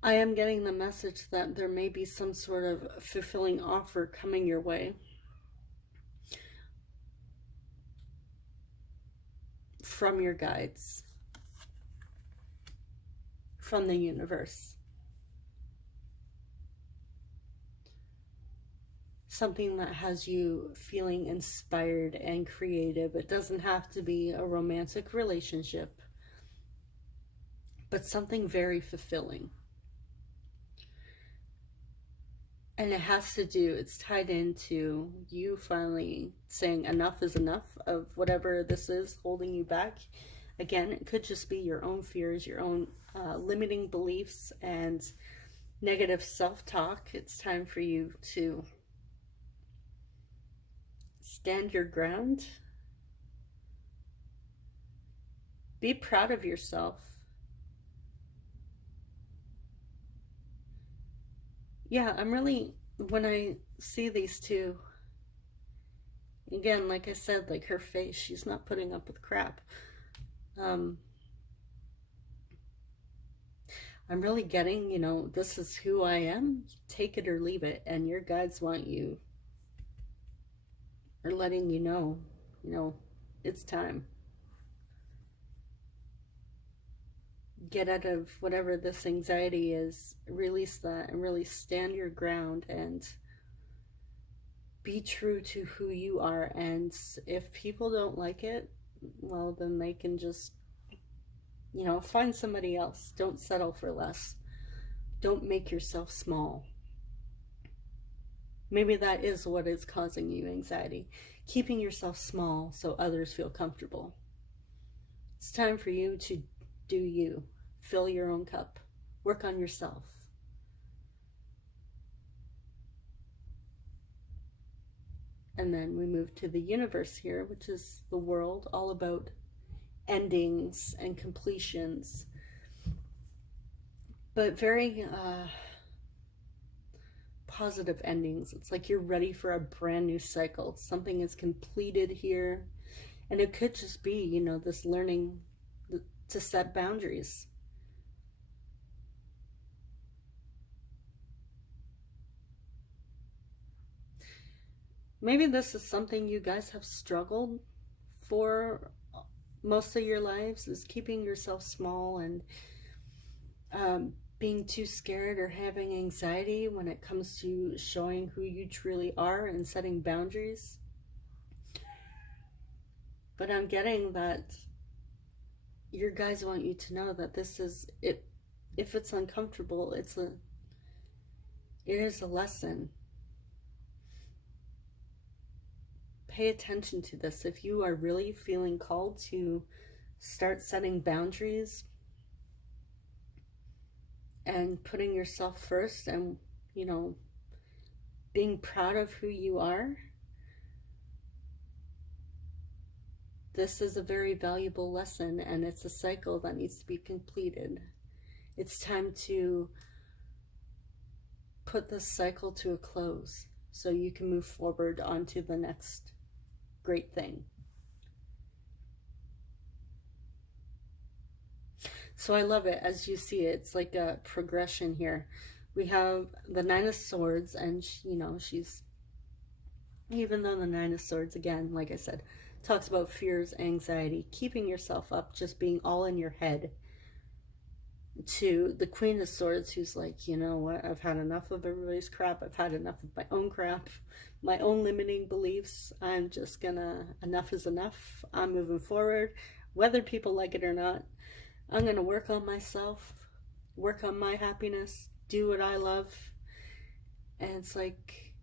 I am getting the message that there may be some sort of fulfilling offer coming your way from your guides, from the universe. something that has you feeling inspired and creative. It doesn't have to be a romantic relationship, but something very fulfilling. And it has to do, it's tied into you finally saying enough is enough of whatever this is holding you back. Again, it could just be your own fears, your own limiting beliefs and negative self-talk. It's time for you to stand your ground. Be proud of yourself. Yeah, I'm really, when I see these two, again, like I said, like her face, she's not putting up with crap. I'm really getting, this is who I am. Take it or leave it. And your guides want you, or letting you know, it's time. Get out of whatever this anxiety is, release that, and really stand your ground and be true to who you are. And if people don't like it, well, then they can just, find somebody else. Don't settle for less. Don't make yourself small. Maybe that is what is causing you anxiety. Keeping yourself small so others feel comfortable. It's time for you to do you. Fill your own cup. Work on yourself. And then we move to the universe here, which is the world, all about endings and completions. But very positive endings. It's like you're ready for a brand new cycle. Something is completed here. And it could just be, this learning to set boundaries. Maybe this is something you guys have struggled for most of your lives, is keeping yourself small and being too scared or having anxiety when it comes to showing who you truly are and setting boundaries. But I'm getting that your guys want you to know that this is it. If it's uncomfortable, it is a lesson. Pay attention to this. If you are really feeling called to start setting boundaries and putting yourself first and, being proud of who you are, this is a very valuable lesson, and it's a cycle that needs to be completed. It's time to put this cycle to a close so you can move forward onto the next great thing. So I love it. As you see, it's like a progression here. We have the Nine of Swords, and she's, even though the Nine of Swords, again, like I said, talks about fears, anxiety, keeping yourself up, just being all in your head, to the Queen of Swords, who's like, you know what, I've had enough of everybody's crap. I've had enough of my own crap, my own limiting beliefs. I'm just gonna, enough is enough. I'm moving forward, whether people like it or not. I'm gonna work on myself, work on my happiness, do what I love. And it's like,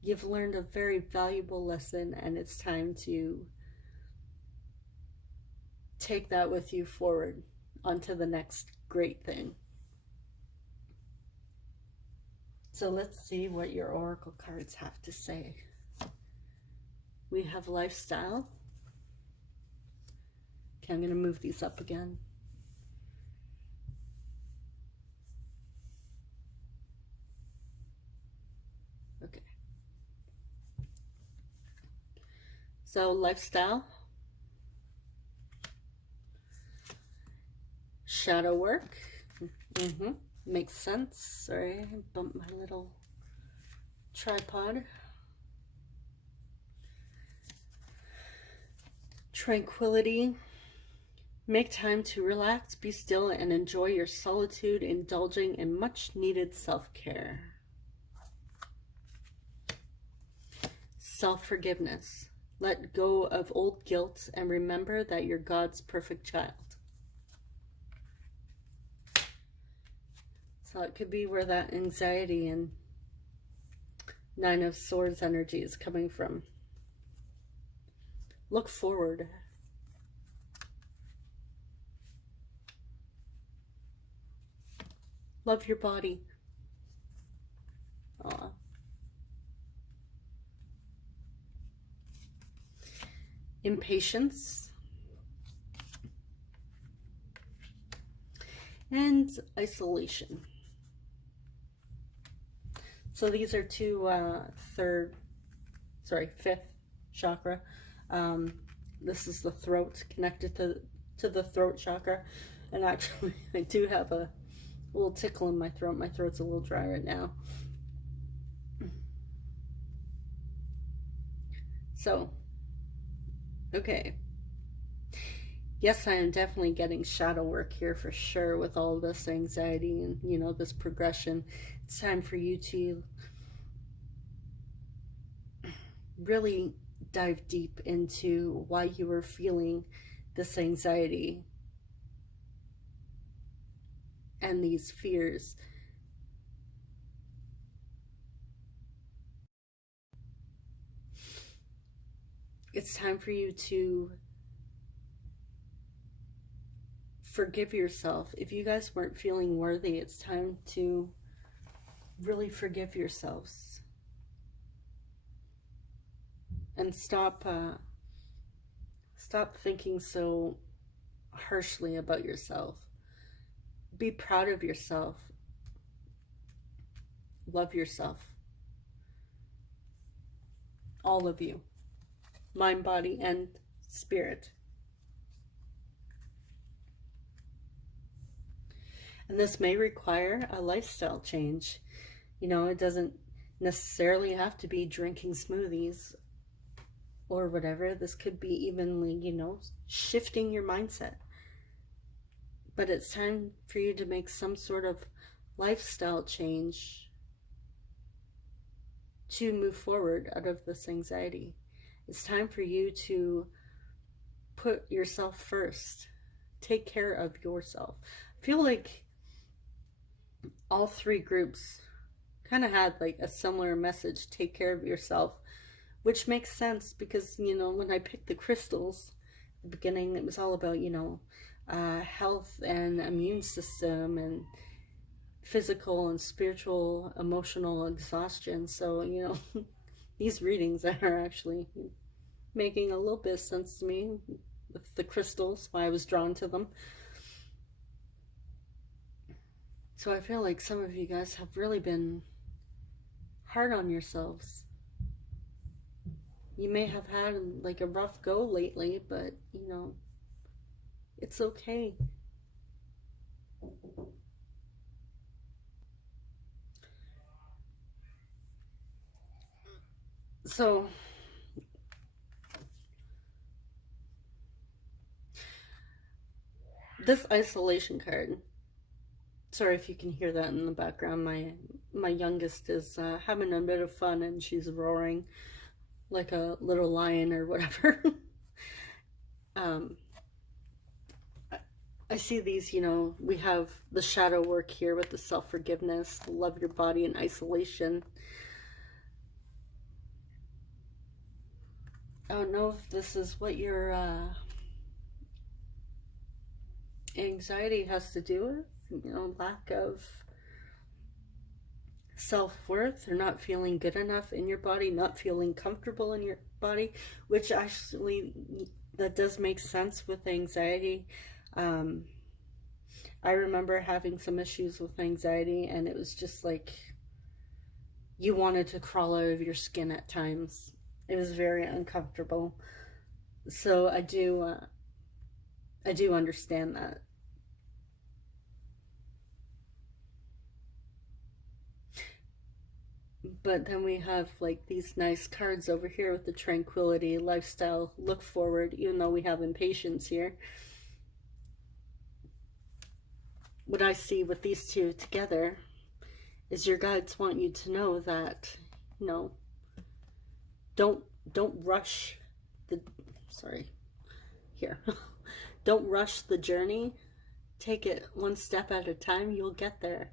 you've learned a very valuable lesson, and it's time to take that with you forward onto the next great thing. So let's see what your oracle cards have to say. We have lifestyle. Okay, I'm going to move these up again. Okay. So lifestyle. Shadow work. Makes sense. Sorry, I bumped my little tripod. Tranquility. Make time to relax, be still, and enjoy your solitude, indulging in much needed self-care. self-forgiveness. Let go of old guilt and remember that you're God's perfect child. So it could be where that anxiety and Nine of Swords energy is coming from. Look forward. Love your body. Aww. Impatience. And isolation. So these are two fifth chakra. This is the throat, connected to the throat chakra. And actually, I do have a little tickle in my throat. My throat's a little dry right now. So, okay. Yes, I am definitely getting shadow work here for sure with all this anxiety and, you know, this progression. It's time for you to really dive deep into why you were feeling this anxiety and these fears. It's time for you to forgive yourself. If you guys weren't feeling worthy, it's time to really forgive yourselves. And stop thinking so harshly about yourself. Be proud of yourself. Love yourself. All of you. Mind, body, and spirit. And this may require a lifestyle change. You know, it doesn't necessarily have to be drinking smoothies or whatever. This could be even, you know, shifting your mindset. But it's time for you to make some sort of lifestyle change to move forward out of this anxiety. It's time for you to put yourself first. Take care of yourself. I feel like all three groups kind of had like a similar message: take care of yourself, which makes sense because, you know, when I picked the crystals at the beginning, it was all about, you know, health and immune system and physical and spiritual, emotional exhaustion. So, you know, these readings are actually making a little bit of sense to me with the crystals, why I was drawn to them. So I feel like some of you guys have really been hard on yourselves. You may have had like a rough go lately, but, you know, it's okay. So, this isolation card, sorry if you can hear that in the background. My youngest is having a bit of fun and she's roaring like a little lion or whatever. I see these, you know, we have the shadow work here with the self-forgiveness, love your body, and isolation. I don't know if this is what your anxiety has to do with, you know, lack of self-worth or not feeling good enough in your body, not feeling comfortable in your body, which actually that does make sense with anxiety. I remember having some issues with anxiety, and it was just like you wanted to crawl out of your skin at times. It was very uncomfortable. So I do understand that. But then we have like these nice cards over here with the tranquility, lifestyle, look forward, even though we have impatience here. What I see with these two together is your guides want you to know that, you know, don't don't rush the, sorry, here. Don't rush the journey. Take it one step at a time. You'll get there.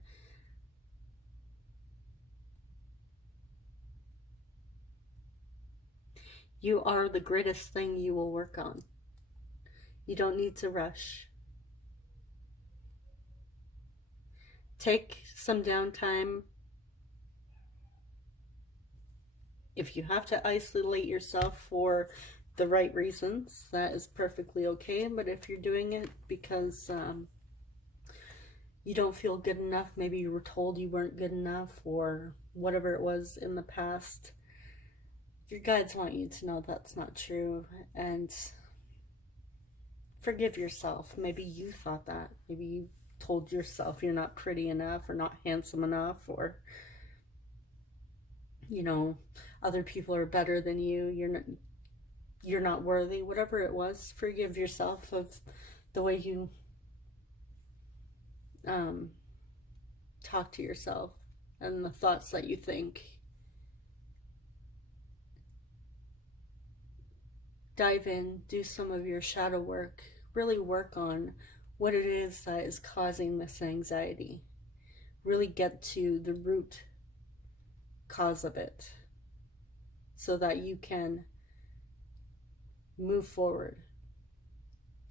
You are the greatest thing you will work on. You don't need to rush. Take some downtime. If you have to isolate yourself for the right reasons, that is perfectly okay. But if you're doing it because you don't feel good enough, maybe you were told you weren't good enough, or whatever it was in the past, your guides want you to know that's not true, and forgive yourself. Maybe you thought that. Maybe you told yourself you're not pretty enough or not handsome enough, or other people are better than you. You're not worthy. Whatever it was, forgive yourself of the way you talk to yourself and the thoughts that you think. Dive in, do some of your shadow work, really work on what it is that is causing this anxiety. Really get to the root cause of it so that you can move forward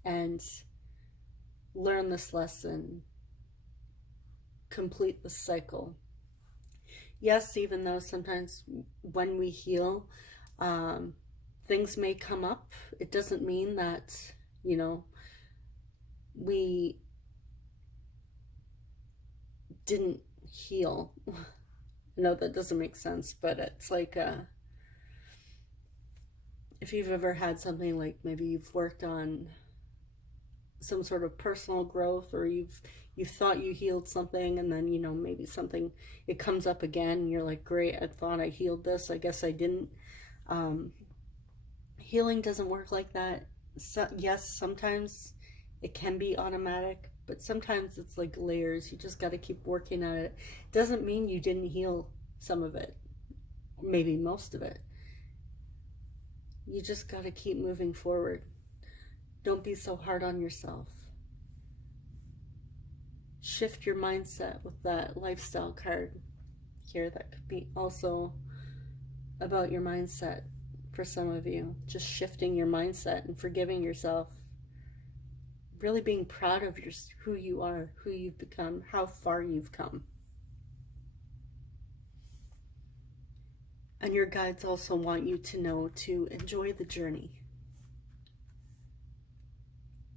and learn this lesson, complete the cycle. Yes, even though sometimes when we heal, things may come up, it doesn't mean that, we didn't heal. No, that doesn't make sense, but it's like if you've ever had something like maybe you've worked on some sort of personal growth, or you thought you healed something, and then maybe something, it comes up again and you're like, great, I thought I healed this, I guess I didn't. Healing doesn't work like that. So, yes, sometimes it can be automatic, but sometimes it's like layers. You just got to keep working at it. Doesn't mean you didn't heal some of it, maybe most of it. You just got to keep moving forward. Don't be so hard on yourself. Shift your mindset with that lifestyle card here. That could be also about your mindset for some of you. Just shifting your mindset and forgiving yourself. Really being proud of who you are, who you've become, how far you've come. And your guides also want you to know to enjoy the journey.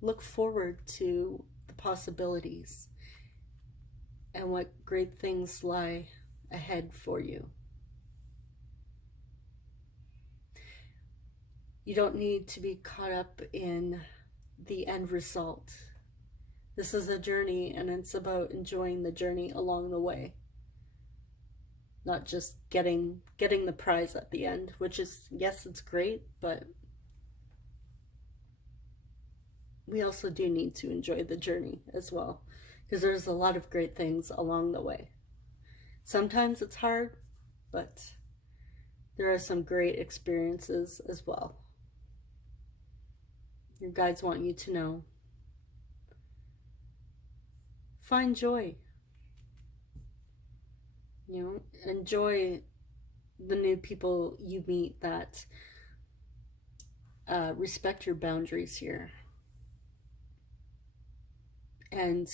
Look forward to the possibilities and what great things lie ahead for you. You don't need to be caught up in the end result. This is a journey, and it's about enjoying the journey along the way. Not just getting the prize at the end, which is, yes, it's great, but we also do need to enjoy the journey as well, because there's a lot of great things along the way. Sometimes it's hard, but there are some great experiences as well. Your guides want you to know. Find joy. Enjoy the new people you meet that respect your boundaries here and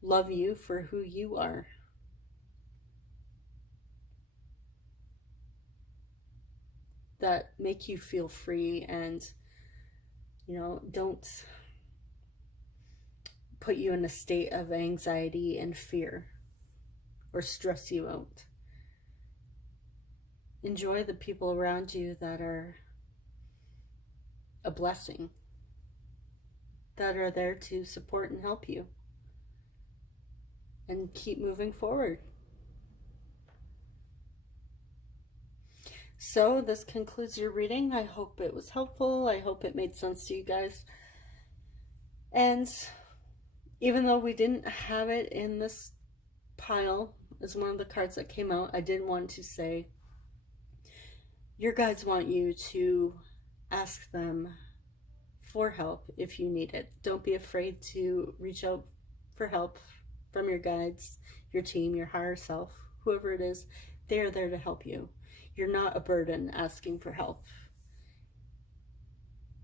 love you for who you are. That make you feel free and don't put you in a state of anxiety and fear or stress you out. Enjoy the people around you that are a blessing, that are there to support and help you, and keep moving forward. So this concludes your reading. I hope it was helpful. I hope it made sense to you guys. And even though we didn't have it in this pile as one of the cards that came out, I did want to say Your guides want you to ask them for help if you need it. Don't be afraid to reach out for help from your guides, your team, your higher self, whoever it is. They are there to help you. You're not a burden asking for help.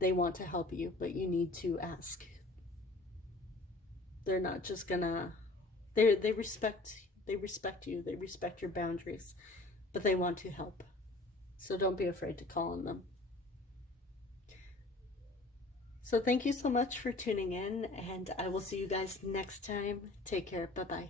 They want to help you, but you need to ask. They're not just gonna, they respect you, they respect your boundaries, but they want to help. So don't be afraid to call on them. So thank you so much for tuning in, and I will see you guys next time. Take care. Bye-bye.